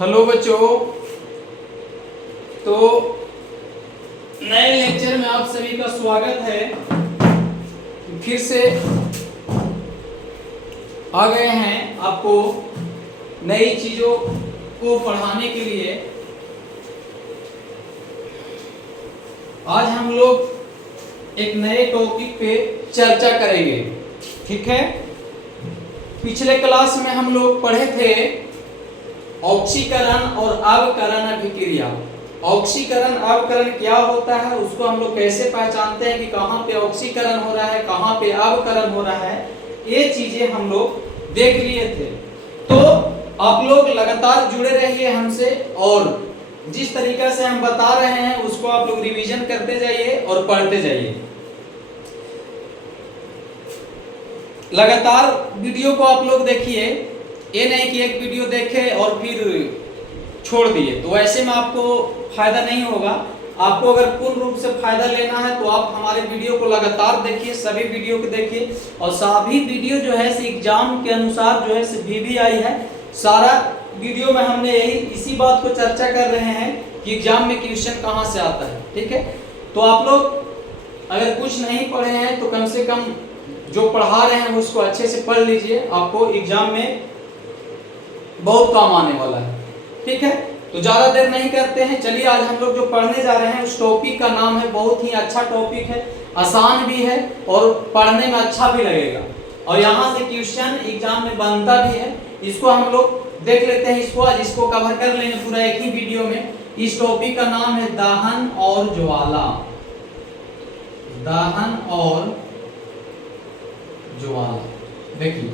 Hello बच्चों, तो नए लेक्चर में आप सभी का स्वागत है। फिर से आ गए हैं आपको नई चीजों को पढ़ाने के लिए। आज हम लोग एक नए टॉपिक पे चर्चा करेंगे, ठीक है। पिछले क्लास में हम लोग पढ़े थे ऑक्सीकरण और अवकरण अभिक्रिया। ऑक्सीकरण अवकरण क्या होता है, उसको हम लोग कैसे पहचानते हैं कि कहाँ पे ऑक्सीकरण हो रहा है, कहाँ पे अवकरण हो रहा है, ये चीजें हम लोग देख लिए थे। तो आप लोग लगातार जुड़े रहिए हमसे और जिस तरीका से हम बता रहे हैं उसको आप लोग रिवीजन करते जाइए और पढ़ते जाइए। लगातार वीडियो को आप लोग देखिए, ये नहीं कि एक वीडियो देखे और फिर छोड़ दिए, तो ऐसे में आपको फायदा नहीं होगा। आपको अगर पूर्ण रूप से फायदा लेना है तो आप हमारे वीडियो को लगातार देखिए, सभी वीडियो को देखिए। और सभी वीडियो जो है एग्जाम के अनुसार जो है VVI है। सारा वीडियो में हमने यही इसी बात को चर्चा कर रहे हैं कि एग्जाम में क्वेश्चन कहाँ से आता है, ठीक है। तो आप लोग अगर कुछ नहीं पढ़े हैं तो कम से कम जो पढ़ा रहे हैं उसको अच्छे से पढ़ लीजिए, आपको एग्जाम में बहुत काम आने वाला है, ठीक है। तो ज्यादा देर नहीं करते हैं, चलिए आज हम लोग जो पढ़ने जा रहे हैं उस टॉपिक का नाम है, बहुत ही अच्छा टॉपिक है, आसान भी है और पढ़ने में अच्छा भी लगेगा और यहाँ से क्वेश्चन एग्जाम में बनता भी है। इसको हम लोग देख लेते हैं, इसको कवर कर लेंगे पूरा एक ही वीडियो में। इस टॉपिक का नाम है दहन और ज्वाला। दहन और ज्वाला। देखिए,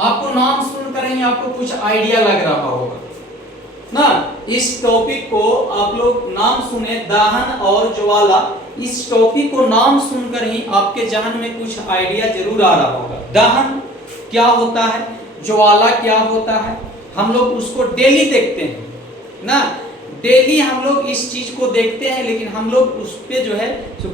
आपको नाम सुनकर ही आपको कुछ आइडिया लग रहा होगा ना। इस टॉपिक को आप लोग नाम सुने, दहन और ज्वाला, इस टॉपिक को नाम सुनकर ही आपके जहन में कुछ आइडिया जरूर आ रहा होगा। दहन क्या होता है, ज्वाला क्या होता है, हम लोग उसको डेली देखते हैं ना। डेली हम लोग इस चीज को देखते हैं, लेकिन हम लोग उस पे जो है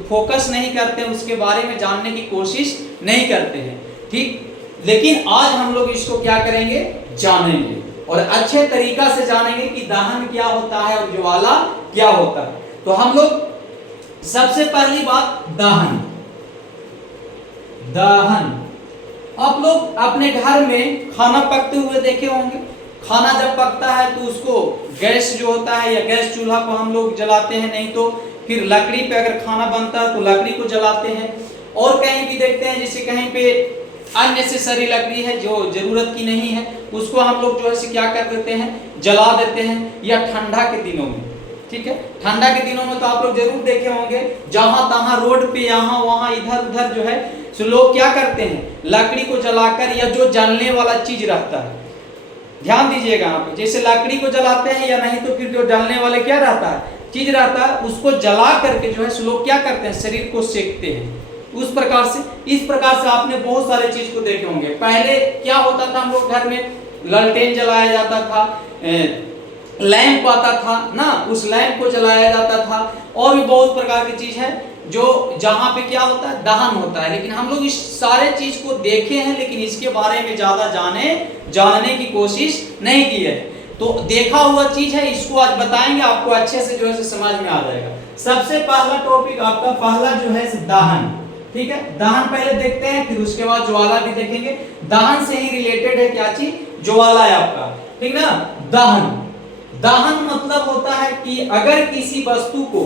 फोकस नहीं करते हैं, उसके बारे में जानने की कोशिश नहीं करते हैं, ठीक। लेकिन आज हम लोग इसको क्या करेंगे, जानेंगे और अच्छे तरीका से जानेंगे कि दहन क्या होता है और ज्वाला क्या होता है। तो हम लोग सबसे पहली बात दहन। दहन, आप लोग अपने घर में खाना पकते हुए देखे होंगे। खाना जब पकता है तो उसको गैस जो होता है या गैस चूल्हा को हम लोग जलाते हैं, नहीं तो फिर लकड़ी पे अगर खाना बनता है तो लकड़ी को जलाते हैं। और कहीं भी देखते हैं जैसे कहीं पे अननेसेसरी लकड़ी है जो जरूरत की नहीं है, उसको हम लोग जो है क्या कर देते हैं, जला देते हैं। या ठंडा के दिनों में, ठीक है, ठंडा के दिनों में तो आप लोग जरूर देखे होंगे जहां तहां रोड पे यहाँ वहां इधर उधर जो है तो लोग क्या करते हैं, लकड़ी को जलाकर या जो जलने वाला चीज रहता है, ध्यान दीजिएगा यहाँ पे, जैसे लकड़ी को जलाते हैं या नहीं तो फिर जो जलने वाले क्या रहता है, चीज रहता है, उसको जला करके जो है लोग क्या करते हैं, शरीर को सेकते हैं। उस प्रकार से, इस प्रकार से आपने बहुत सारे चीज को देखे होंगे। पहले क्या होता था, हम लोग घर में लालटेन जलाया जाता था, लैंप आता था ना, उस लैंप को जलाया जाता था। और भी बहुत प्रकार की चीज है जो जहाँ पे क्या होता है, दहन होता है। लेकिन हम लोग इस सारे चीज को देखे हैं, लेकिन इसके बारे में ज्यादा जानने की कोशिश नहीं की है। तो देखा हुआ चीज है, इसको आज बताएंगे, आपको अच्छे से जो है समझ में आ जाएगा। सबसे पहला टॉपिक आपका पहला जो है दहन, ठीक है। दहन पहले देखते हैं, फिर उसके बाद ज्वाला भी देखेंगे। दहन से ही रिलेटेड है क्या चीज, ज्वाला है आपका, ठीक ना। दहन, दहन मतलब होता है कि अगर किसी वस्तु को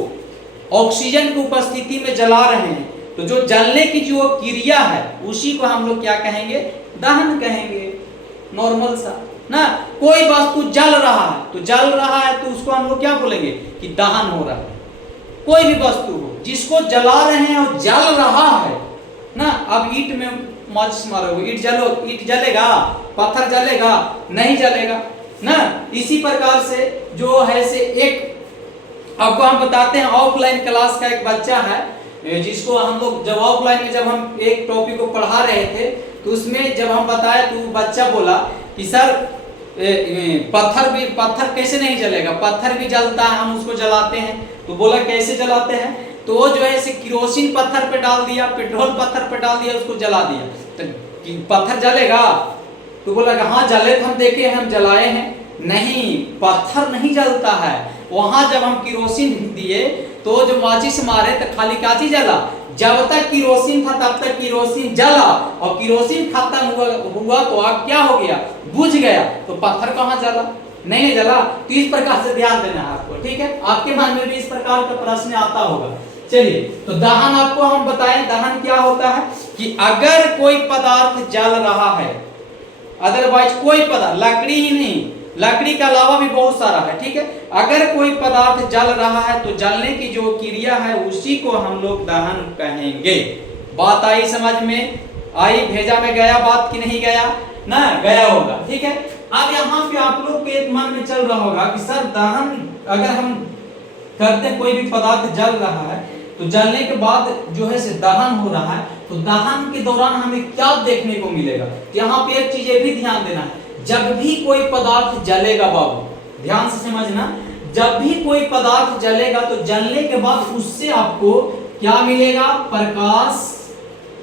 ऑक्सीजन की उपस्थिति में जला रहे हैं तो जो जलने की जो क्रिया है उसी को हम लोग क्या कहेंगे, दहन कहेंगे। नॉर्मल सा ना, कोई वस्तु जल रहा है तो उसको हम लोग क्या बोलेंगे कि दहन हो रहा है। कोई भी वस्तु हो जिसको जला रहे हैं और जल रहा है ना। अब ईंट में माचिस मारोगे, ईंट जलेगा, पत्थर जलेगा, नहीं जलेगा ना। इसी प्रकार से जो है से एक आपको हम बताते हैं, ऑफलाइन क्लास का एक बच्चा है जिसको हम लोग जब ऑफलाइन में जब हम एक टॉपिक को पढ़ा रहे थे तो उसमें जब हम बताए तो बच्चा बोला कि सर पत्थर कैसे नहीं जलेगा, पत्थर भी जलता है, हम उसको जलाते हैं। तो बोला कैसे जलाते हैं, तो वो जो है किरोसिन पत्थर पे डाल दिया, पेट्रोल पत्थर पे डाल दिया, उसको जला दिया, तो पत्थर जलेगा तो बोला कि हाँ जले तो हम देखे हैं, हम जलाए हैं। नहीं, पत्थर नहीं जलता है। वहां जब हम किरोसिन दिए तो जो माचिस मारे तो खाली काची जला, जब तक किरोसिन था तब तक किरोसिन जला, और किरोसिन खत्म हुआ तो आग क्या हो गया, बुझ गया। तो पत्थर कहाँ जला, नहीं जला। तो इस प्रकार से ध्यान देना है आपको, ठीक है। आपके मन में भी इस प्रकार का प्रश्न आता होगा। चलिए, तो दहन आपको हम बताएं, दहन क्या होता है कि अगर कोई पदार्थ जल रहा है, अदरवाइज कोई पदार्थ, लकड़ी ही नहीं, लकड़ी के अलावा भी बहुत सारा है, ठीक है। अगर कोई पदार्थ जल रहा है तो जलने की जो क्रिया है उसी को हम लोग दहन कहेंगे। बात आई समझ में? आई, भेजा में गया बात कि नहीं गया ना? गया होगा, ठीक है। अब यहाँ पे आप लोग के मन में चल रहा होगा कि सर दहन अगर हम करते कोई भी पदार्थ जल रहा है तो जलने के बाद जो है से दहन हो रहा है, तो दहन के दौरान हमें क्या देखने को मिलेगा? तो यहाँ पे एक चीज भी ध्यान देना है, जब भी कोई पदार्थ जलेगा बाबू, ध्यान से समझना, जब भी कोई पदार्थ जलेगा तो जलने के बाद उससे आपको क्या मिलेगा? प्रकाश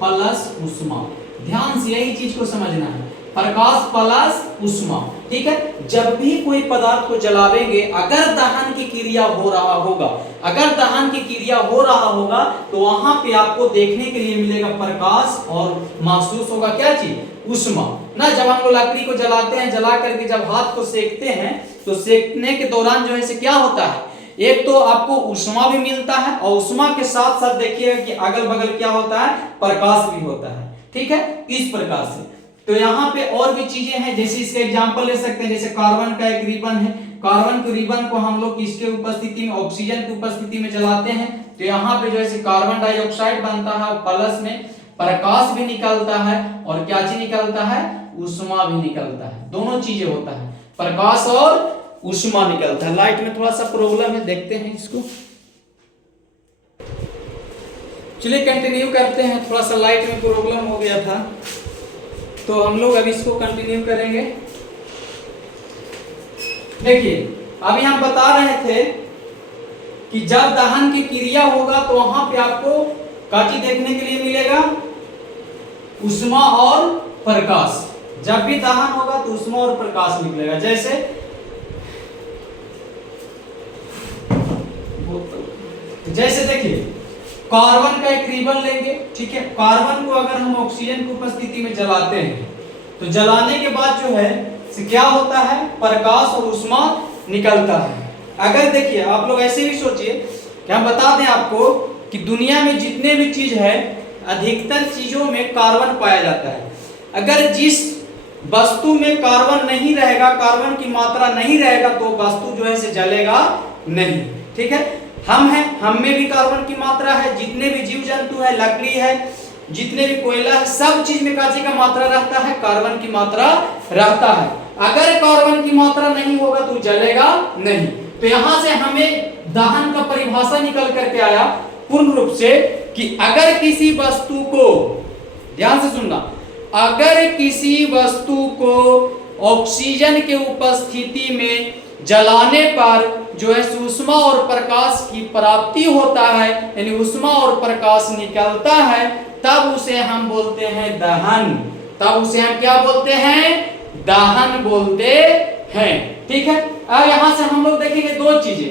प्लस ऊष्मा। ध्यान से यही चीज को समझना है, प्रकाश प्लस ऊष्मा, ठीक है। जब भी कोई पदार्थ को जलावेंगे, अगर दहन की क्रिया हो रहा होगा, अगर दहन की क्रिया हो रहा होगा तो वहां पे आपको देखने के लिए मिलेगा प्रकाश और महसूस होगा क्या चीज? ऊष्मा ना। जब हम लोग लकड़ी को जलाते हैं, जला करके जब हाथ को सेकते हैं तो सेकने के दौरान जो है से क्या होता है, एक तो आपको ऊष्मा भी मिलता है और ऊष्मा के साथ साथ देखिएगा कि अगल बगल क्या होता है, प्रकाश भी होता है, ठीक है। इस प्रकार से तो यहाँ पे और भी चीजें हैं, जैसे इसका एग्जांपल ले सकते हैं, जैसे कार्बन का एक रिबन है, कार्बन के रिबन को हम लोग किसके उपस्थिति में, ऑक्सीजन की उपस्थिति में जलाते हैं, तो यहाँ पे जो है कार्बन डाइऑक्साइड बनता है, प्लस में प्रकाश भी निकलता है और क्या चीज निकलता है, ऊष्मा भी निकलता है। दोनों चीजें होता है, प्रकाश और ऊष्मा निकलता है। लाइट में थोड़ा सा प्रॉब्लम है, देखते हैं इसको। चलिए कंटिन्यू करते हैं, थोड़ा सा लाइट में प्रॉब्लम हो गया था तो हम लोग अभी इसको कंटिन्यू करेंगे। देखिए, अभी हम बता रहे थे कि जब दहन की क्रिया होगा तो वहां पे आपको काची देखने के लिए मिलेगा, ऊष्मा और प्रकाश। जब भी दहन होगा तो ऊष्मा और प्रकाश निकलेगा। जैसे देखिए, कार्बन का एक रिबन लेंगे, ठीक है। कार्बन को अगर हम ऑक्सीजन की उपस्थिति में जलाते हैं तो जलाने के बाद जो है क्या होता है, प्रकाश और ऊष्मा निकलता है। अगर देखिए, आप लोग ऐसे भी सोचिए कि हम बता दें आपको कि दुनिया में जितने भी चीज है, अधिकतर चीजों में कार्बन पाया जाता है। अगर जिस वस्तु में कार्बन नहीं रहेगा, कार्बन की मात्रा नहीं रहेगा, तो वस्तु जो है से जलेगा नहीं, ठीक है। हम हैं, हम में भी कार्बन की मात्रा है, जितने भी जीव जंतु है, लकड़ी है, जितने भी कोयला है, सब चीज में काची का मात्रा रहता है, कार्बन की मात्रा रहता है। अगर कार्बन की मात्रा नहीं होगा तो जलेगा नहीं। तो यहां से हमें दहन का परिभाषा निकल करके आया पूर्ण रूप से कि अगर किसी वस्तु को, ध्यान से सुनना, अगर किसी वस्तु को ऑक्सीजन के उपस्थिति में जलाने पर जो है ऊष्मा और प्रकाश की प्राप्ति होता है, यानी ऊष्मा और प्रकाश निकलता है, तब उसे हम बोलते हैं दहन। तब उसे हम क्या बोलते हैं, दहन बोलते हैं, ठीक है। अब यहां से हम लोग देखेंगे दो चीजें।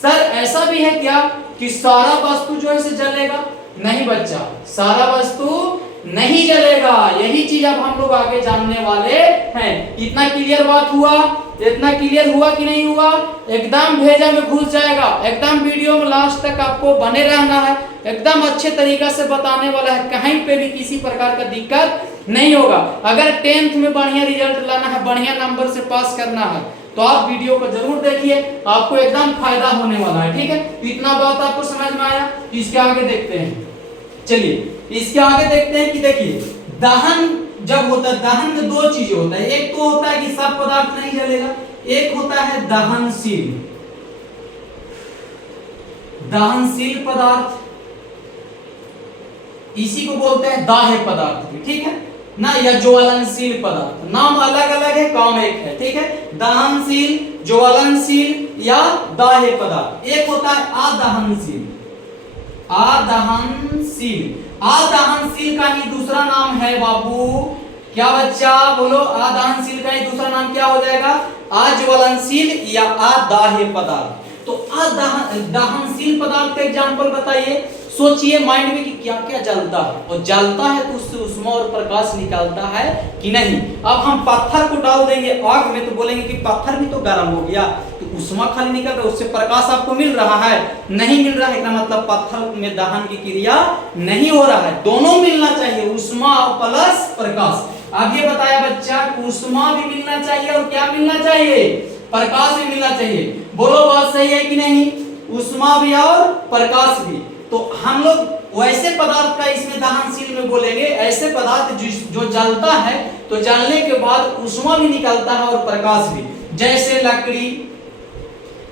सर ऐसा भी है क्या कि सारा वस्तु जो है जलेगा? नहीं बच्चा, सारा वस्तु नहीं जलेगा। यही चीज अब हम लोग आगे जानने वाले हैं। इतना क्लियर बात हुआ? इतना क्लियर हुआ कि नहीं हुआ? एकदम भेजा में घुस जाएगा। एकदम वीडियो में लास्ट तक आपको बने रहना है, एकदम अच्छे तरीका से बताने वाला है, कहीं पे भी किसी प्रकार का दिक्कत नहीं होगा। अगर 10th में बढ़िया रिजल्ट लाना है, बढ़िया नंबर से पास करना है, तो आप वीडियो को जरूर देखिए, आपको एकदम फायदा होने वाला है, ठीक है। इतना बात आपको समझ में आया? इसके आगे देखते हैं। चलिए इसके आगे देखते हैं कि देखिए, दहन जब होता है, दहन में दो चीजें होता है। एक तो होता है कि सब पदार्थ नहीं जलेगा, एक होता है दहनशील, दहनशील पदार्थ, इसी को बोलते हैं दाह्य पदार्थ, ठीक है ना, या ज्वलनशील पदार्थ। नाम अलग अलग है, काम एक है, ठीक है। दहनशील, ज्वलनशील या दाह्य पदार्थ। एक होता है अदहनशील, अदहनशील। अदहनशील का ही दूसरा नाम है बाबू क्या बच्चा बोलो, अदहनशील का ही दूसरा नाम क्या हो जाएगा? अज्वलनशील या अदाह्य पदार्थ। तो दहनशील पदार्थ का एग्जांपल बताइए, सोचिए माइंड में कि क्या क्या जलता है, और जलता है तो उससे उष्मा और प्रकाश निकलता है कि नहीं। अब हम पत्थर को डाल देंगे आग में तो बोलेंगे कि पत्थर भी तो गर्म हो गया, तो उष्मा खाली निकल रहा है, उससे प्रकाश आपको मिल रहा है? नहीं मिल रहा है, इसका मतलब पत्थर में दहन की क्रिया नहीं हो रहा है। दोनों मिलना चाहिए, उष्मा प्लस प्रकाश। अब ये बताया बच्चा, उष्मा भी मिलना चाहिए और क्या मिलना चाहिए? प्रकाश भी मिलना चाहिए। बोलो बात सही है कि नहीं? उष्मा भी और प्रकाश भी। तो हम लोग वैसे पदार्थ का इसमें दहनशील में बोलेंगे, ऐसे पदार्थ जो जलता है तो जलने के बाद उष्मा भी निकलता है और प्रकाश भी, जैसे लकड़ी।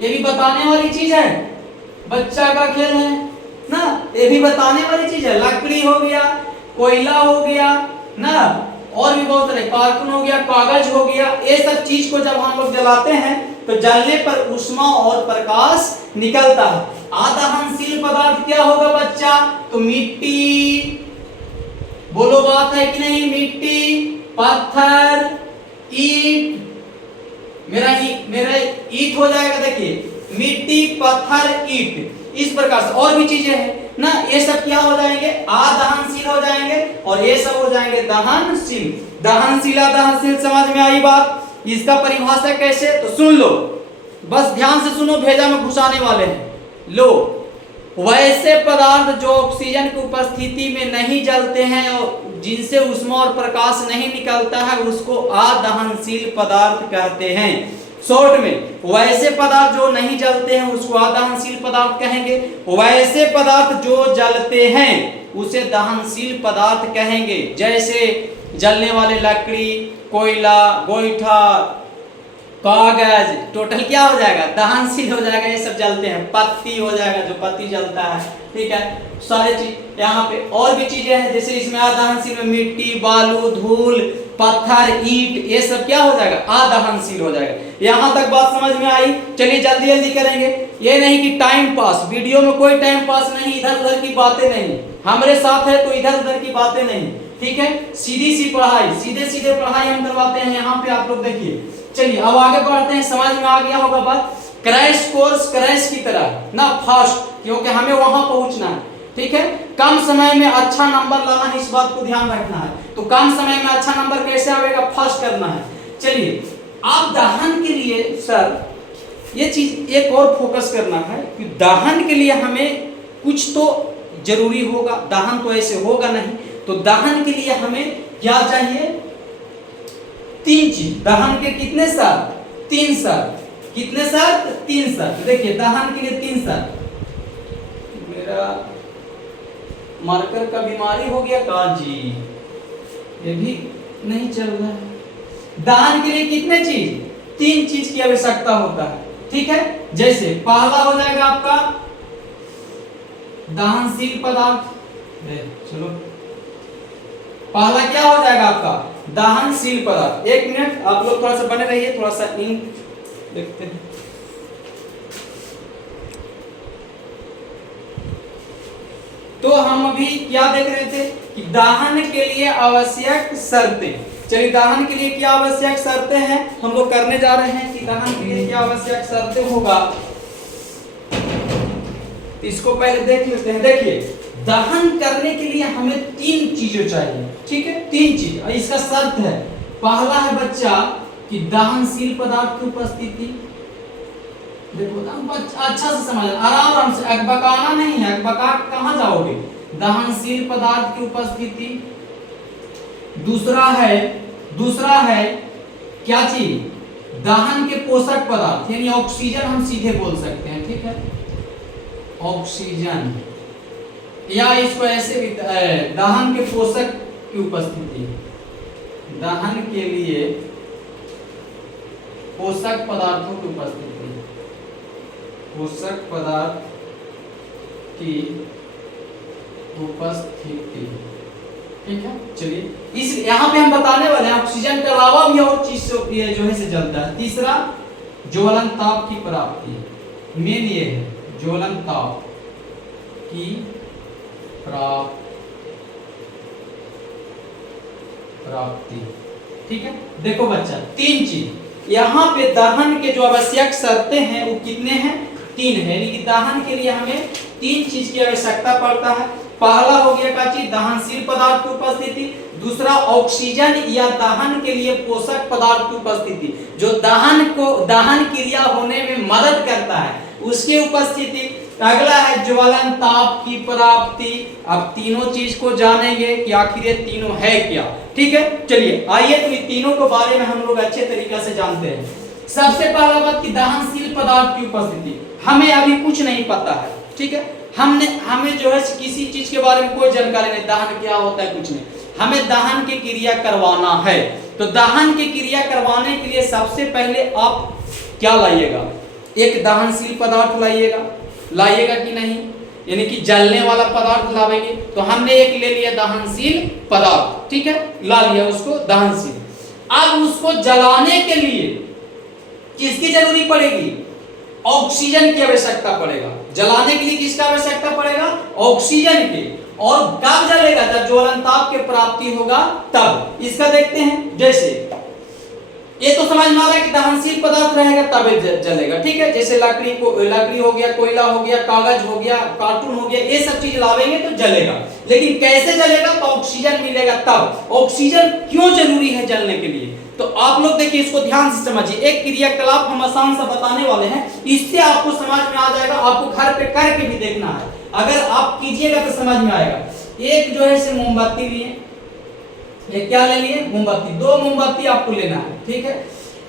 ये भी बताने वाली चीज है, बच्चा का खेल है ना, ये भी बताने वाली चीज है। लकड़ी हो गया, कोयला हो गया ना, और भी बहुत सारे, कार्टून हो गया, कागज हो गया, ये सब चीज को जब हम लोग जलाते हैं तो जलने पर उष्मा और प्रकाश निकलता है। अदहनशील पदार्थ क्या होगा बच्चा? तो मिट्टी, बोलो बात है कि नहीं? मिट्टी, पत्थर, ईंट, मेरा ईंट हो जाएगा। देखिए मिट्टी, पत्थर, ईंट, इस प्रकार से और भी चीजें हैं ना, ये सब क्या हो जाएंगे? अदहनशील हो जाएंगे, और ये सब हो जाएंगे दहनशील। दहनशील अदहनशील समझ में आई बात? इसका परिभाषा कैसे, तो सुन लो, बस ध्यान से सुनो, भेजा में घुसाने वाले हैं। लो, वैसे पदार्थ जो ऑक्सीजन की उपस्थिति में नहीं जलते हैं और जिनसे उष्मा और प्रकाश नहीं निकलता है, उसको अदहनशील पदार्थ कहते हैं। शॉर्ट में, वैसे पदार्थ जो नहीं जलते हैं उसको अदहनशील पदार्थ कहेंगे, वैसे पदार्थ जो जलते हैं उसे दहनशील पदार्थ कहेंगे। जैसे जलने वाले लकड़ी, कोयला, गोईठा, कागज, टोटल क्या हो जाएगा? दहनशील हो जाएगा, ये सब जलते हैं। पत्ती हो जाएगा, जो पत्ती जलता है, ठीक है। सारे चीज यहाँ पे और भी चीजें हैं, जैसे इसमें अदहनशील में मिट्टी, बालू, धूल, पत्थर, ईंट, ये सब क्या हो जाएगा? अदहनशील हो जाएगा। यहाँ तक बात समझ में आई? चलिए जल्दी जल्दी करेंगे, ये नहीं कि टाइम पास, वीडियो में कोई टाइम पास नहीं, इधर उधर की बातें नहीं, हमारे साथ है तो इधर उधर की बातें नहीं, ठीक है। सीधी सी पढ़ाई, सीधे सीधे पढ़ाई हम करवाते हैं यहाँ पे, आप लोग देखिए। चलिए अब आगे बढ़ते हैं, समझ में आ गया होगा बात? क्रैश कोर्स, क्रैश की तरह ना, फास्ट, क्योंकि हमें वहां पहुंचना है, ठीक है। कम समय में अच्छा नंबर लाना है, इस बात को ध्यान रखना है। तो कम समय में अच्छा नंबर कैसे आएगा? फास्ट करना है। चलिए, आप दहन के लिए सर ये चीज एक और फोकस करना है कि दहन के लिए हमें कुछ तो जरूरी होगा, दहन तो ऐसे होगा नहीं। तो दहन के लिए हमें क्या चाहिए? 3 चीज। दहन के कितने शर्त? 3 शर्त। कितने शर्त? 3 शर्त। देखिए दहन के लिए 3 शर्त। मेरा मार्कर का बीमारी हो गया का जी, ये भी नहीं चल रहा है। दहन के लिए कितने चीज? 3 चीज की आवश्यकता होता है, ठीक है। जैसे पहला हो जाएगा आपका दहनशील पदार्थ, चलो पहला क्या हो जाएगा आपका? दहनशील पदार्थ। 1 मिनट आप लोग थोड़ा सा बने रहिए, थोड़ा सा इंक देखते हैं। तो हम अभी क्या देख रहे थे कि दहन के लिए आवश्यक शर्तें। चलिए दहन के लिए क्या आवश्यक शर्तें हैं हम लोग करने जा रहे हैं कि दहन के लिए क्या आवश्यक शर्तें होगा, इसको पहले देख लेते हैं। देखिए दहन करने के लिए हमें 3 चीजें चाहिए, ठीक है। 3 चीज, इसका शर्त है। पहला है बच्चा कि दहनशील पदार्थ की उपस्थिति। देखो अच्छा से समझ, आराम से, अकबकाना नहीं है, अकबका कहां जाओगे? दहनशील पदार्थ की उपस्थिति। दूसरा है क्या चीज? दहन के पोषक पदार्थ, यानी ऑक्सीजन हम सीधे बोल सकते हैं, ठीक है। ऑक्सीजन, या इसको ऐसे भी दहन के पोषक की उपस्थिति। दहन के लिए पोषक पदार्थों की उपस्थिति, पोषक पदार्थ की उपस्थिति, ठीक है। चलिए इस यहाँ पे हम बताने वाले हैं ऑक्सीजन के अलावा भी और चीज जो है से जलता है। तीसरा ज्वलन ताप की प्राप्ति, मेन ये है ज्वलन ताप की प्राप्ति, प्राप्ति। ठीक है, देखो बच्चा, 3 चीज यहाँ पे दहन के जो आवश्यक शर्तें हैं वो कितने हैं? 3 है, यानी कि दहन के लिए हमें 3 चीज की आवश्यकता पड़ता है। पहला हो गया का चीज दहनशील पदार्थ की उपस्थिति, दूसरा ऑक्सीजन या दहन के लिए पोषक पदार्थ की उपस्थिति, जो दहन क्रिया होने में मदद करता है उसकी उपस्थिति। अगला है ज्वलन ताप की प्राप्ति। अब तीनों चीज को जानेंगे कि आखिर ये तीनों है क्या। ठीक है, चलिए आइए तो ये तीनों के बारे में हम लोग अच्छे तरीके से जानते हैं। सबसे पहला बात कि दहनशील पदार्थ की उपस्थिति, हमें अभी कुछ नहीं पता है। ठीक है, हमें जो है किसी चीज के बारे में कोई जानकारी नहीं, दहन क्या होता है कुछ नहीं, हमें दहन की क्रिया करवाना है। तो दहन की क्रिया करवाने के लिए सबसे पहले आप क्या लाइएगा? एक दहनशील पदार्थ लाइएगा कि नहीं, यानी कि जलने वाला पदार्थ लावेंगे। तो हमने एक ले लिया दहनशील पदार्थ, ठीक है, ला लिया उसको दहनशील। अब उसको जलाने के लिए किसकी जरूरी पड़ेगी? ऑक्सीजन की आवश्यकता पड़ेगा। जलाने के लिए किसका आवश्यकता पड़ेगा? ऑक्सीजन की। और कब जलेगा? जब ज्वलन ताप की प्राप्ति होगा तब। इसका देखते हैं, जैसे ये तो समझ में आ रहा है कि दहनशील पदार्थ रहेगा तब जलेगा। ठीक है, जैसे लकड़ी हो गया, कोयला हो गया, कागज हो गया, कार्टून हो गया, ये सब चीज लावेंगे तो जलेगा। लेकिन कैसे जलेगा? तो ऑक्सीजन मिलेगा तब। ऑक्सीजन क्यों जरूरी है जलने के लिए? तो आप लोग देखिए, इसको ध्यान से समझिए। एक क्रियाकलाप हम आसान से बताने वाले हैं, इससे आपको समझ में आ जाएगा। आपको घर पे करके भी देखना है, अगर आप कीजिएगा तो समझ में आएगा। एक जो है मोमबत्ती लिए, ये क्या ले लिए? मोमबत्ती। 2 मोमबत्ती आपको लेना है। ठीक है,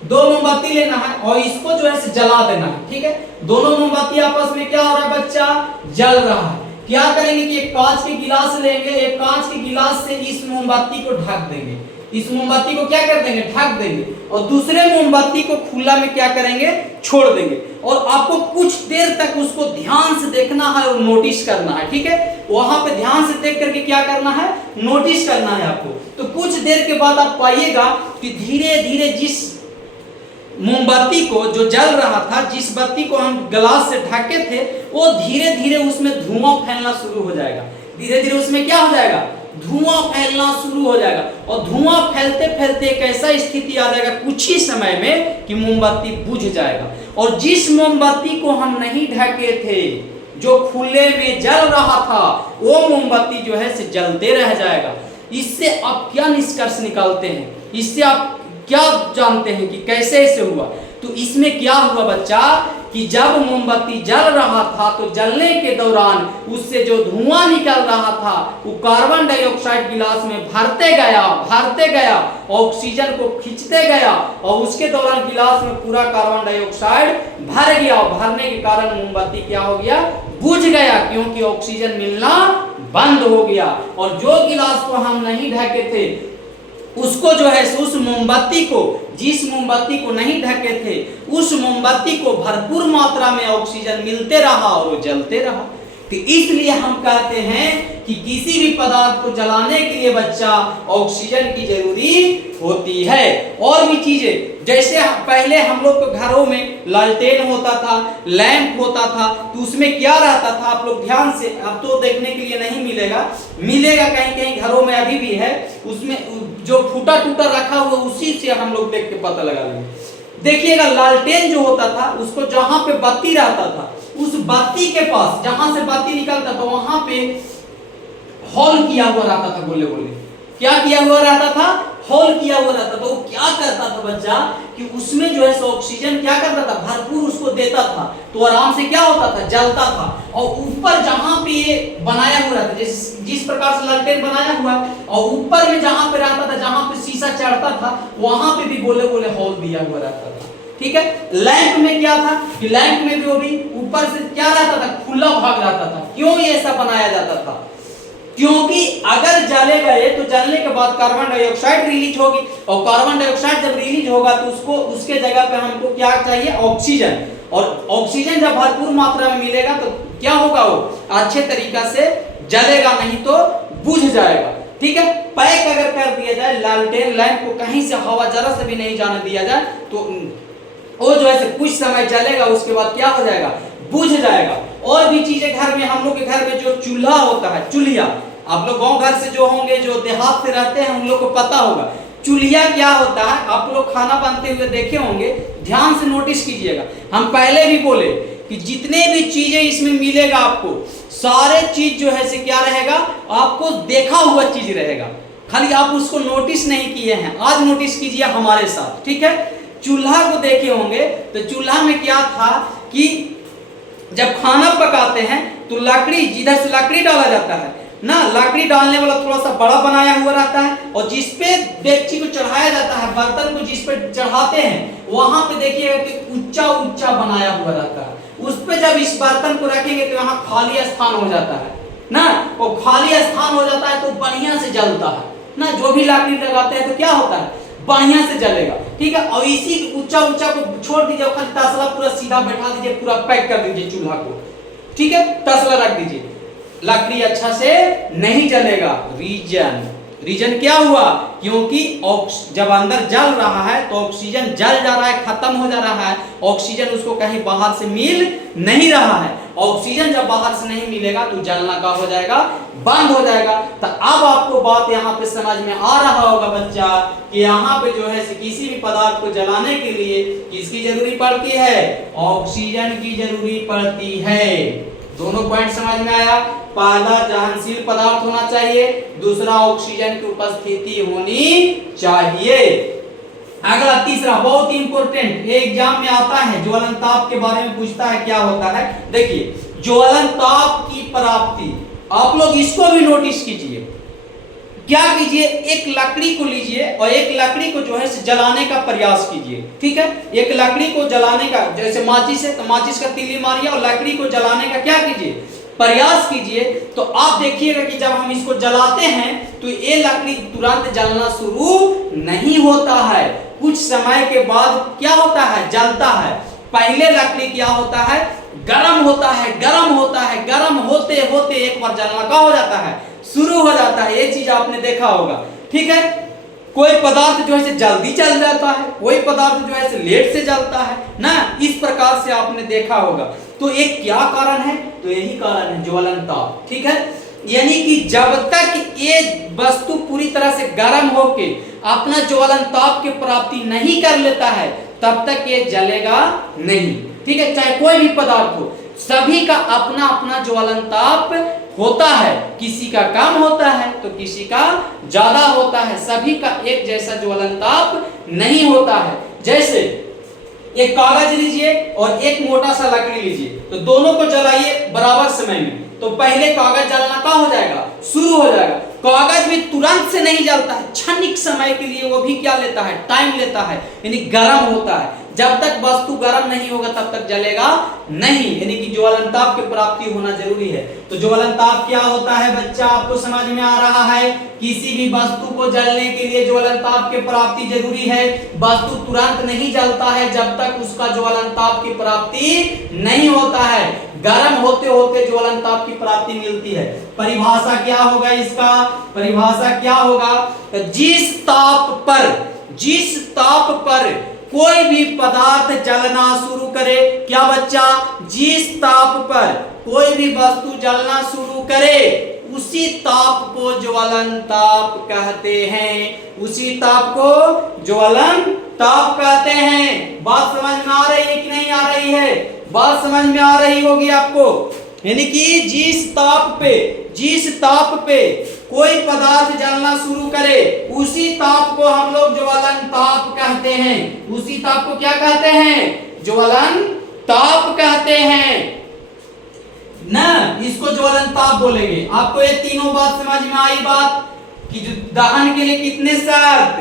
2 मोमबत्ती लेना है और इसको जो है जला देना है। ठीक है, दोनों मोमबत्ती आपस में क्या हो रहा है बच्चा? जल रहा है। क्या करेंगे कि एक कांच के गिलास लेंगे, एक कांच के गिलास से इस मोमबत्ती को ढक देंगे। इस मोमबत्ती को क्या कर देंगे? ढक देंगे। और दूसरे मोमबत्ती को खुला में क्या करेंगे? छोड़ देंगे। और आपको कुछ देर तक उसको ध्यान से देखना है और नोटिस करना है। ठीक है, वहां पे ध्यान से देख करके क्या करना है? नोटिस करना है आपको। तो कुछ देर के बाद आप पाइएगा कि धीरे धीरे जिस मोमबत्ती को जो जल रहा था, जिस बत्ती को हम गिलास से ढके थे, वो धीरे धीरे उसमें धुआं फैलना शुरू हो जाएगा। धीरे धीरे उसमें क्या हो जाएगा? धुआं फैलना शुरू हो जाएगा। और धुआं फैलते फैलते एक ऐसा स्थिति आ जाएगा कुछ ही समय में कि मोमबत्ती बुझ जाएगा। और जिस मोमबत्ती को हम नहीं ढके थे, जो खुले में जल रहा था, वो मोमबत्ती जो है से जलते रह जाएगा। इससे आप क्या निष्कर्ष निकालते हैं? इससे आप क्या जानते हैं कि कैसे ऐसे हुआ? तो इसमें क्या हुआ बच्चा कि जब मोमबत्ती जल रहा था तो जलने के दौरान उससे जो धुआं निकल रहा था वो कार्बन डाइऑक्साइड गिलास में भरते गया, ऑक्सीजन को खींचते गया और उसके दौरान गिलास में पूरा कार्बन डाइऑक्साइड भर गया। भरने के कारण मोमबत्ती क्या हो गया? बुझ गया, क्योंकि ऑक्सीजन मिलना बंद हो गया। और जो गिलास को हम नहीं ढके थे उसको जो है उस मोमबत्ती को, जिस मोमबत्ती को नहीं ढके थे, उस मोमबत्ती को भरपूर मात्रा में ऑक्सीजन मिलते रहा और वो जलते रहा। तो इसलिए हम कहते हैं कि किसी भी पदार्थ को जलाने के लिए बच्चा ऑक्सीजन की जरूरी होती है। और भी चीजें, जैसे पहले हम लोग के घरों में लालटेन होता था, लैंप होता था, तो उसमें क्या रहता था? आप लोग ध्यान से, अब तो देखने के लिए नहीं मिलेगा कहीं कहीं घरों में अभी भी है। उसमें जो फूटा टूटा रखा हुआ, उसी से हम लोग देख के पता लगा लेंगे। देखिएगा, लालटेन जो होता था उसको जहां पे बत्ती रहता था, उस बत्ती के पास जहां से बत्ती निकलता था वहां पे होल किया हुआ रहता था। बोले क्या किया हुआ रहता था? होल किया हुआ रहता था। वो क्या करता था बच्चा कि उसमें जो है ऑक्सीजन क्या करता था? भरपूर उसको देता था, तो आराम से क्या होता था? जलता था। और ऊपर जहां पे ये बनाया हुआ रहता, जिस प्रकार से लालटेन बनाया हुआ, और ऊपर में जहां पे रहता था, जहां पे शीशा चढ़ता था, वहां पे भी बोले होल दिया हुआ रहता था। ठीक है, लैंप में क्या था कि लैंप में भी वो भी ऊपर से क्या रहता था? खुला भाग रहता था। क्यों ये ऐसा बनाया जाता था? क्योंकि अगर जलेगा ये तो जलने के बाद कार्बन डाइऑक्साइड रिलीज होगी, और कार्बन डाइऑक्साइड जब रिलीज होगा तो उसको उसके जगह पे हमको क्या चाहिए? ऑक्सीजन। और ऑक्सीजन जब भरपूर मात्रा में मिलेगा तो क्या होगा? वो अच्छे तरीका से जलेगा, नहीं तो बुझ जाएगा। ठीक है, पैक अगर कर दिया जाए लालटेन लैंप को, कहीं से हवा जरा से भी नहीं जाने दिया जाए, तो वो जो है कुछ समय जलेगा, उसके बाद क्या हो जाएगा? बुझ जाएगा। और भी चीजें घर में, हम लोग के घर में जो चूल्हा होता है, चूल्हा, आप लोग गांव घर से जो होंगे, जो देहात से रहते हैं, उन लोग को पता होगा चूल्हा क्या होता है। आप लोग खाना बनते हुए देखे होंगे, ध्यान से नोटिस कीजिएगा। हम पहले भी बोले कि जितने भी चीजें इसमें मिलेगा आपको, सारे चीज जो है से क्या रहेगा, आपको देखा हुआ चीज रहेगा, खाली आप उसको नोटिस नहीं किए हैं। आज नोटिस कीजिए हमारे साथ, ठीक है। चूल्हा को देखे होंगे तो चूल्हा में क्या था कि जब खाना पकाते हैं तो लकड़ी, जिधर से लकड़ी डाला जाता है ना, लकड़ी डालने वाला थोड़ा सा बड़ा बनाया हुआ रहता है, और जिस पे डेगची को चढ़ाया जाता है, बर्तन को जिस पे चढ़ाते हैं, वहां पे देखिएगा कि ऊंचा ऊंचा बनाया हुआ रहता है। उस पे जब इस बर्तन को रखेंगे तो यहाँ खाली स्थान हो जाता है ना, वो खाली स्थान हो जाता है तो बढ़िया से जलता है ना। जो भी लकड़ी लगाते हैं तो क्या होता है, बढ़िया से जलेगा, ठीक है। और इसी ऊंचा ऊंचा को छोड़ दीजिए, खाली तसला पूरा सीधा बैठा दीजिए, पूरा पैक कर दीजिए चूल्हा को, ठीक है। तसला रख दीजिए, लकड़ी अच्छा से नहीं जलेगा। रीजन क्या हुआ, क्योंकि जब अंदर जल रहा है तो ऑक्सीजन जल जा रहा है, खत्म हो जा रहा है, ऑक्सीजन उसको कहीं बाहर से मिल नहीं रहा है। ऑक्सीजन जब बाहर से नहीं मिलेगा तो जलना का हो जाएगा, बंद हो जाएगा। तो अब आपको बात यहाँ पे समझ में आ रहा होगा बच्चा कि यहाँ पे जो है किसी भी पदार्थ को जलाने के लिए किसकी जरूरी पड़ती है, ऑक्सीजन की जरूरी पड़ती है। दोनों पॉइंट समझ में आया। पहला दहनशील पदार्थ होना चाहिए, दूसरा ऑक्सीजन की उपस्थिति होनी चाहिए। अगला तीसरा बहुत इंपॉर्टेंट, एग्जाम में आता है, ज्वलन ताप के बारे में पूछता है क्या होता है। देखिए ज्वलन ताप की प्राप्ति, आप लोग इसको भी नोटिस कीजिए। क्या कीजिए, एक लकड़ी को लीजिए और एक लकड़ी को जो है जलाने का प्रयास कीजिए, ठीक है। एक लकड़ी को जलाने का, जैसे माचिस है तो माचिस का तीली मारिए और लकड़ी को जलाने का क्या कीजिए, प्रयास कीजिए। तो आप देखिएगा कि जब हम इसको जलाते हैं तो ये लकड़ी तुरंत जलना शुरू नहीं होता है, कुछ समय के बाद क्या होता है, जलता है। पहले लकड़ी क्या होता है, गर्म होता है, गर्म होता है, गर्म होते होते एक बार जलना का हो जाता है, शुरू हो जाता है। ये चीज आपने देखा होगा, ठीक है। कोई पदार्थ जो है जल्दी जल जाता है, कोई पदार्थ जो है लेट से जलता है ना, इस प्रकार से आपने देखा होगा। तो एक क्या कारण है, तो यही कारण है ज्वलन ताप, ठीक है। यानी कि जब तक ये वस्तु पूरी तरह से गर्म होके अपना ज्वलन ताप की प्राप्ति नहीं कर लेता है तब तक ये जलेगा नहीं, ठीक है। चाहे कोई भी पदार्थ हो, सभी का अपना अपना ज्वलन ताप होता है, किसी का कम होता है तो किसी का ज्यादा होता है, सभी का एक जैसा ज्वलन ताप नहीं होता है। जैसे एक कागज लीजिए और एक मोटा सा लकड़ी लीजिए, तो दोनों को जलाइए बराबर समय में, तो पहले कागज जलना का हो जाएगा, शुरू हो जाएगा। कागज भी तुरंत से नहीं जलता है, क्षणिक समय के लिए वो भी क्या लेता है, टाइम लेता है, यानी गर्म होता है। जब तक वस्तु गर्म नहीं होगा तब तक जलेगा नहीं, यानी कि ज्वलन ताप की प्राप्ति होना जरूरी है। तो ज्वलन ताप क्या होता है बच्चा, आपको समझ में आ रहा है। किसी भी वस्तु को जलने के लिए ज्वलन ताप की प्राप्ति जरूरी है। वस्तु तुरंत नहीं जलता है जब तक उसका ज्वलन ताप की प्राप्ति नहीं होता है, गर्म होते होते ज्वलन ताप की प्राप्ति मिलती है। परिभाषा क्या होगा इसका, परिभाषा क्या होगा, जिस ताप पर कोई भी पदार्थ जलना शुरू करे, क्या बच्चा, जिस ताप पर कोई भी वस्तु जलना शुरू करे उसी ताप को ज्वलन ताप कहते हैं, उसी ताप को ज्वलन ताप कहते हैं। बात समझ में आ रही है कि नहीं आ रही है, बात समझ में आ रही होगी आपको। यानी कि जिस ताप पे कोई पदार्थ जलना शुरू करे उसी ताप को हम लोग ज्वलन ताप कहते हैं, उसी ताप को क्या कहते हैं, ज्वलन ताप कहते हैं ना, इसको ज्वलन ताप बोलेंगे। आपको ये तीनों बात समझ में आई बात कि दहन के लिए कितने शर्त,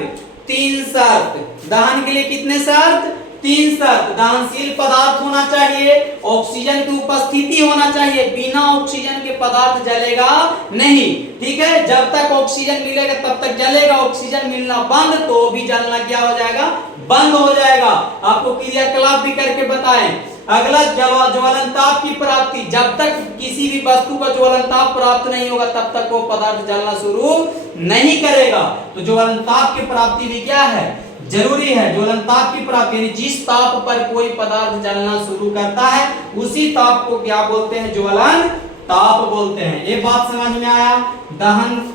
3 शर्त, दहन के लिए कितने शर्त, 3 शर्त। दहनशील पदार्थ होना चाहिए, ऑक्सीजन की उपस्थिति होना चाहिए, बिना ऑक्सीजन के पदार्थ जलेगा नहीं, ठीक है। जब तक ऑक्सीजन मिलेगा तब तक जलेगा, ऑक्सीजन मिलना बंद तो भी जलना क्या हो जाएगा, बंद हो जाएगा। आपको क्रियाकलाप भी करके बताएं। अगला ज्वलन ताप की प्राप्ति, जब तक किसी भी वस्तु का ज्वलन ताप प्राप्त नहीं होगा तब तक वो पदार्थ जलना शुरू नहीं करेगा। तो ज्वलन ताप की प्राप्ति भी क्या है, जरूरी है। ज्वलन ताप की प्राप्ति यानी जिस ताप पर कोई पदार्थ जलना शुरू करता है उसी ताप को क्या बोलते हैं, ज्वलन ताप बोलते हैं। ये बात समझ में आया? दहन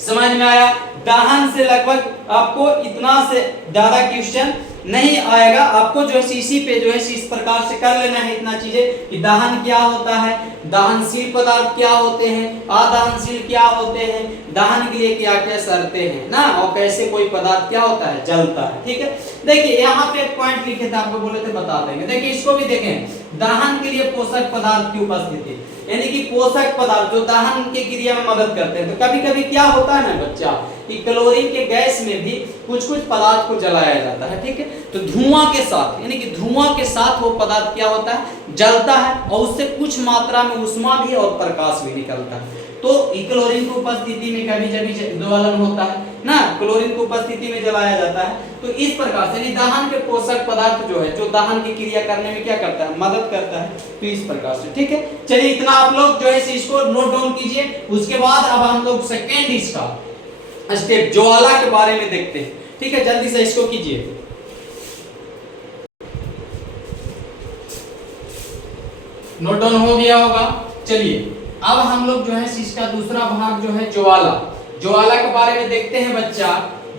समझ में आया? दहन से लगभग आपको इतना से ज्यादा क्वेश्चन नहीं आएगा। आपको जो है इसी पे जो है इस प्रकार से कर लेना है इतना चीजें कि दहन क्या होता है, दहनशील पदार्थ क्या होते हैं, अदहनशील क्या होते हैं, दहन के लिए क्या क्या शर्तें हैं ना, और कैसे कोई पदार्थ क्या होता है, जलता है। ठीक है, देखिए यहाँ पे एक पॉइंट लिखे थे, आपको बोले थे बता देंगे। देखिए इसको भी देखें, दहन के लिए पोषक पदार्थ की उपस्थिति, यानी कि पोषक पदार्थ जो दहन की क्रिया में मदद करते हैं। तो कभी कभी क्या होता है ना बच्चा कि क्लोरीन के गैस में भी कुछ कुछ पदार्थ को जलाया जाता है। ठीक है, तो धुआं के साथ, यानी कि धुआं के साथ वो पदार्थ क्या होता है, जलता है, और उससे कुछ मात्रा में ऊष्मा भी और प्रकाश भी निकलता है। तो क्लोरीन की उपस्थिति में कभी कभी ज्वलन होता है ना, क्लोरीन की उपस्थिति में जलाया जाता है। तो इस प्रकार से दहन के पोषक पदार्थ जो है, जो दहन की क्रिया करने में क्या करता है, मदद करता है। तो इस प्रकार से ठीक है, चलिए इतना आप लोग जो है इसको नोट डाउन कीजिए। उसके बाद अब हम लोग सेकेंड इसका स्टेप ज्वाला के बारे में देखते हैं। ठीक है, जल्दी से इसको कीजिए। नोट डाउन हो गया होगा। चलिए अब हम लोग जो है इसका दूसरा भाग जो है ज्वाला, ज्वाला के बारे में देखते हैं बच्चा।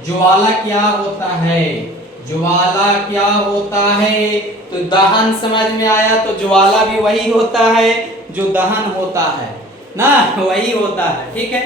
ज्वाला क्या होता है, ज्वाला क्या होता है? तो दहन समझ में आया, तो ज्वाला भी वही होता है जो दहन होता है ना, वही होता है। ठीक है,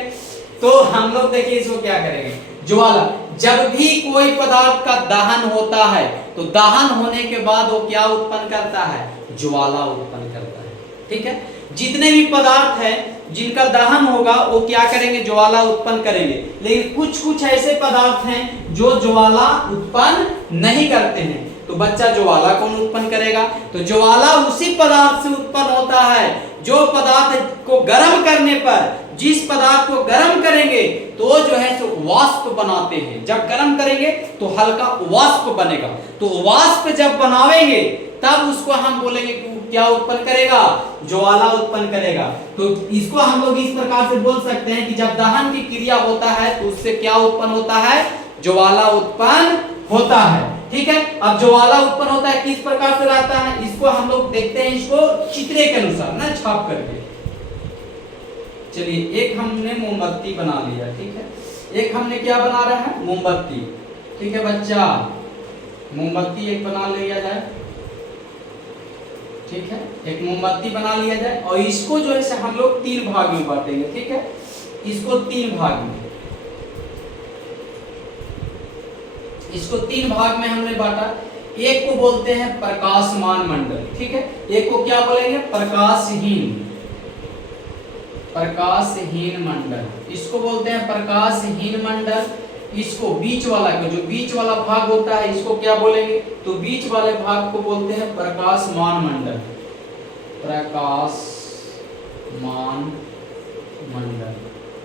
तो हम लोग देखिए इसको क्या करेंगे। ज्वाला, जब भी कोई पदार्थ का दहन होता है तो दहन होने के बाद वो क्या उत्पन्न करता है, ज्वाला उत्पन्न करता है। ठीक है, जितने भी पदार्थ हैं जिनका दहन होगा वो क्या करेंगे, ज्वाला उत्पन्न करेंगे। लेकिन कुछ कुछ ऐसे पदार्थ हैं जो ज्वाला उत्पन्न नहीं करते हैं। तो बच्चा ज्वाला कौन उत्पन्न करेगा? तो ज्वाला उसी पदार्थ से उत्पन्न होता है जो पदार्थ को गर्म करने पर, जिस पदार्थ को गर्म करेंगे तो जो है सो वाष्प बनाते हैं। जब गर्म करेंगे तो हल्का वाष्प बनेगा। तो वाष्प जब बनावेंगे तब उसको हम बोलेंगे कि क्या उत्पन्न करेगा, ज्वाला उत्पन्न करेगा। तो इसको हम लोग इस प्रकार से बोल सकते हैं कि जब दहन की क्रिया होता है तो उससे क्या उत्पन्न होता है, ज्वाला उत्पन्न होता है। ठीक है, अब ज्वाला उत्पन्न होता है किस प्रकार से रहता है, इसको हम लोग देखते हैं, इसको चित्रे के अनुसार ना छाप करके। चलिए एक हमने मोमबत्ती बना लिया। ठीक है, एक हमने क्या बना रहा है, मोमबत्ती। ठीक है बच्चा, मोमबत्ती एक बना लिया जाए। ठीक है, एक मोमबत्ती बना लिया जाए और इसको जो है हम लोग 3 भाग में बांटेंगे। ठीक है, इसको 3 भाग में, इसको 3 भाग में हमने बांटा। एक को बोलते हैं प्रकाशमान मंडल। ठीक है, एक को क्या बोलेंगे, प्रकाशहीन, प्रकाशहीन मंडल, इसको बोलते हैं प्रकाशहीन मंडल। इसको बीच वाला को, जो बीच वाला भाग होता है, इसको क्या बोलेंगे, तो बीच वाले भाग को बोलते हैं प्रकाशमान मंडल, प्रकाशमान मंडल।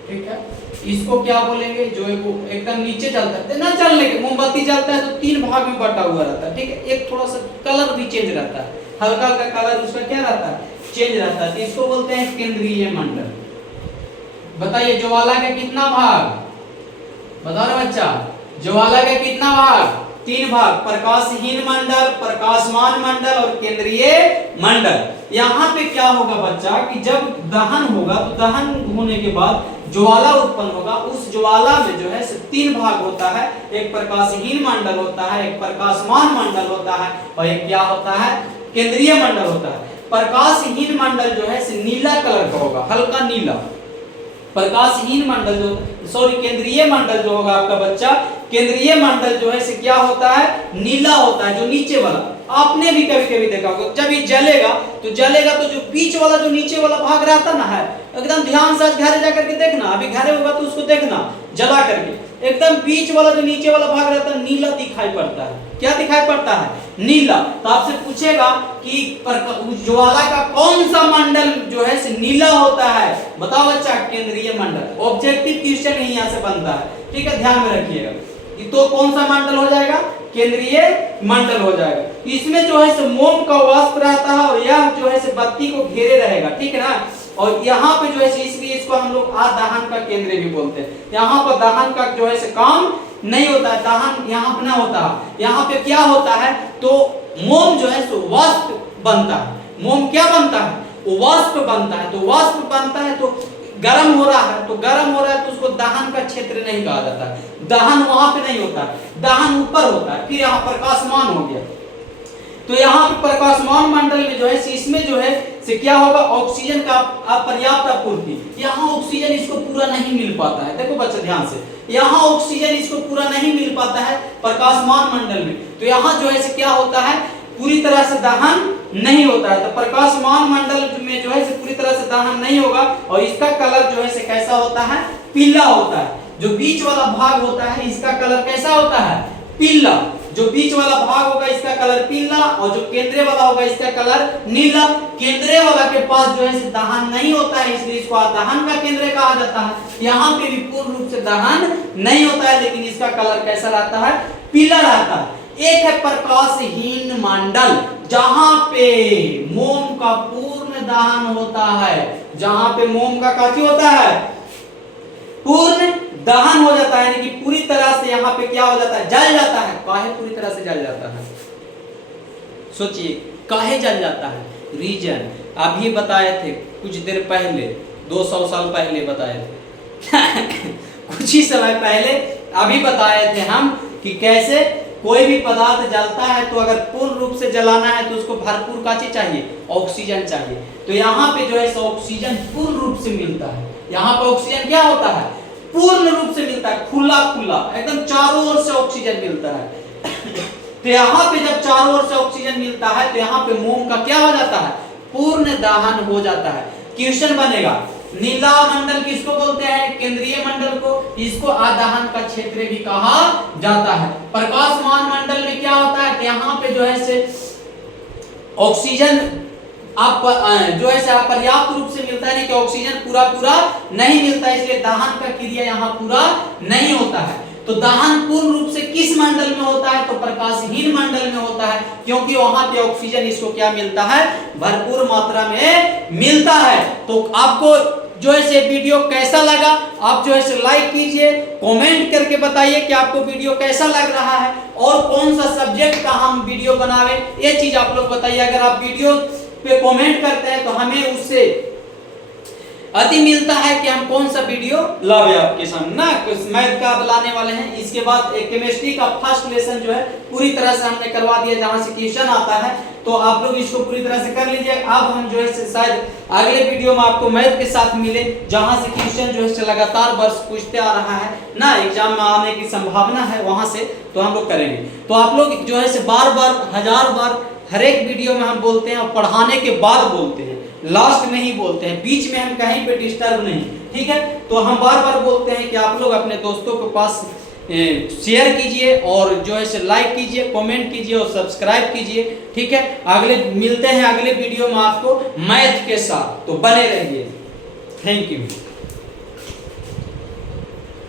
ठीक है, इसको क्या बोलेंगे, जो एकदम नीचे जलता है ना, जलने के मोमबत्ती जलता है तो 3 भाग में बटा हुआ रहता है। ठीक है, एक थोड़ा सा कलर भी चेंज रहता है, हल्का हल्का कलर उसका क्या रहता है, चेंज रहता है। तो इसको बोलते हैं केंद्रीय मंडल। बताइए ज्वाला का कितना भाग, बताओ ना बच्चा, ज्वाला का कितना भाग, 3 भाग, प्रकाशहीन मंडल, प्रकाशमान मंडल और केंद्रीय मंडल। यहाँ पे क्या होगा बच्चा कि जब दहन होगा तो दहन होने के बाद ज्वाला उत्पन्न होगा। उस ज्वाला में जो है 3 भाग होता है, एक प्रकाशहीन मंडल होता है, एक प्रकाशमान मंडल होता है और एक क्या होता है, केंद्रीय मंडल होता है। प्रकाशहीन मंडल जो है नीला कलर का होगा, हल्का नीला। प्रकाशहीन मंडल जो, सॉरी केंद्रीय मंडल जो होगा आपका बच्चा, केंद्रीय मंडल जो है से क्या होता है, नीला होता है, जो नीचे वाला। आपने भी कभी कभी देखा होगा जब ये जलेगा तो जो बीच वाला, जो नीचे वाला भाग रहता ना है, एकदम ध्यान से घरे जाकर के देखना, अभी घरे होगा तो उसको देखना जला करके, एकदम बीच वाला जो नीचे वाला भाग रहता है नीला दिखाई पड़ता है। क्या दिखाई पड़ता है, नीला। तो आपसे पूछेगा कि ज्वाला का कौन सा मंडल जो है से नीला होता है, बताओ बच्चा, केंद्रीय मंडल। ऑब्जेक्टिव क्वेश्चन ही यहाँ से बनता है। ठीक है, ध्यान में रखिएगा। तो कौन सा मंडल हो जाएगा, केंद्रीय मंडल हो जाएगा। इसमें जो है से मोम का वाष्प रहता है और यह जो है से बत्ती को घेरे रहेगा। ठीक है ना, और यहाँ पे जो है इसलिए इसको हम लोग दहन का केंद्र भी बोलते हैं। यहाँ पर दहन का जो है से काम नहीं होता है, दहन यहाँ पे ना होता है। यहाँ पे क्या होता है, तो मोम जो है सो वाष्प बनता है। मोम क्या बनता है, वो वाष्प बनता है, तो वाष्प बनता है तो गर्म हो रहा है, तो गर्म हो रहा है तो उसको दहन का क्षेत्र नहीं कहा जाता है। दहन वहां पे नहीं होता है, दहन ऊपर होता है। फिर यहाँ प्रकाशमान हो गया, तो यहाँ पे प्रकाशमान मंडल में जो है इसमें जो है से क्या होगा, ऑक्सीजन का अपर्याप्त आपूर्ति। यहाँ ऑक्सीजन इसको पूरा नहीं मिल पाता है। देखो बच्चे ध्यान से, यहाँ ऑक्सीजन इसको पूरा नहीं मिल पाता है प्रकाशमान मंडल में, तो यहाँ जो है क्या होता है, पूरी तरह से दहन नहीं होता है। तो प्रकाशमान मंडल में जो है पूरी तरह से दहन नहीं होगा और इसका कलर जो है कैसा होता है, पीला होता है। जो बीच वाला भाग होता है इसका कलर कैसा होता है, पीला। जो बीच वाला भाग होगा इसका कलर पीला और जो केंद्रीय वाला होगा इसका कलर नीला। केंद्रीय वाला के पास जो है दहन नहीं होता है, इसलिए इसको दहन का केंद्र कहा जाता है। यहाँ पे भी पूर्ण रूप से दहन नहीं होता है, लेकिन इसका कलर कैसा रहता है, पीला रहता है। एक है प्रकाशहीन मंडल, जहां पे मोम का पूर्ण दहन होता है, जहां पे मोम का काची होता है, पूर्ण दहन हो जाता है, यानी कि पूरी तरह से यहाँ पे क्या हो जाता है, जल जाता है। काहे पूरी तरह से जल जाता है, सोचिए काहे जल जाता है, रीजन अभी बताए थे कुछ देर पहले, 200 साल पहले बताए थे कुछ ही समय पहले अभी बताए थे हम कि कैसे कोई भी पदार्थ जलता है तो अगर पूर्ण रूप से जलाना है तो उसको भरपूर का चीज चाहिए, ऑक्सीजन चाहिए। तो यहाँ पे जो है ऑक्सीजन पूर्ण रूप से मिलता है। यहाँ पे ऑक्सीजन क्या होता है, पूर्ण रूप से मिलता है, खुला खुला एकदम चारों ओर से ऑक्सीजन मिलता है तो यहाँ पे जब चारों ओर से ऑक्सीजन मिलता है तो यहाँ पे मोम का क्या हो जाता है, पूर्ण दहन हो जाता है। क्वेश्चन बनेगा, नीला मंडल किसको बोलते हैं, केंद्रीय मंडल को, इसको अदहन का क्षेत्र भी कहा जाता है। प्रकाशमान मंडल में क्या होता है, यहाँ पे जो है से ऑक्सीजन आप जो है पर्याप्त रूप से मिलता है, नहीं कि ऑक्सीजन पूरा पूरा नहीं मिलता है, इसलिए दहन का क्रिया यहाँ पूरा नहीं होता है। तो दहन पूर्ण रूप से किस मंडल में होता है, तो प्रकाशहीन मंडल में होता है, क्योंकि वहां पे ऑक्सीजन इसको क्या मिलता है, भरपूर मात्रा में मिलता है। तो आपको जो है वीडियो कैसा लगा, आप जो है लाइक कीजिए, कमेंट करके बताइए कि आपको वीडियो कैसा लग रहा है और कौन सा सब्जेक्ट का हम वीडियो बनावे, ये चीज आप लोग बताइए। अगर आप वीडियो पे कमेंट करते हैं तो हमें उससे अति मिलता है कि हम कौन सा वीडियो लावे आपके सामने ना। मैथ का लाने वाले हैं, इसके बाद केमिस्ट्री का फर्स्ट लेसन जो है पूरी तरह से हमने करवा दिया, जहां से क्वेश्चन आता है तो आप लोग इसको पूरी तरह से कर लीजिए। अब हम जो है शायद अगले वीडियो में आपको मैथ के साथ मिले, जहां से क्वेश्चन जो है लगातार वर्ष पूछते आ रहा है ना, एग्जाम में आने की संभावना है, वहां से तो हम लोग करेंगे। तो आप लोग जो है बार बार 1000 बार हर एक वीडियो में हम बोलते हैं और पढ़ाने के बाद बोलते हैं, लास्ट में ही बोलते हैं, बीच में हम कहीं पे डिस्टर्ब नहीं, ठीक है। तो हम बार बार बोलते हैं कि आप लोग अपने दोस्तों के पास शेयर कीजिए और जो है लाइक कीजिए, कमेंट कीजिए और सब्सक्राइब कीजिए, ठीक है। अगले मिलते हैं अगले वीडियो में आपको मैथ के साथ, तो बने रहिए। Thank you.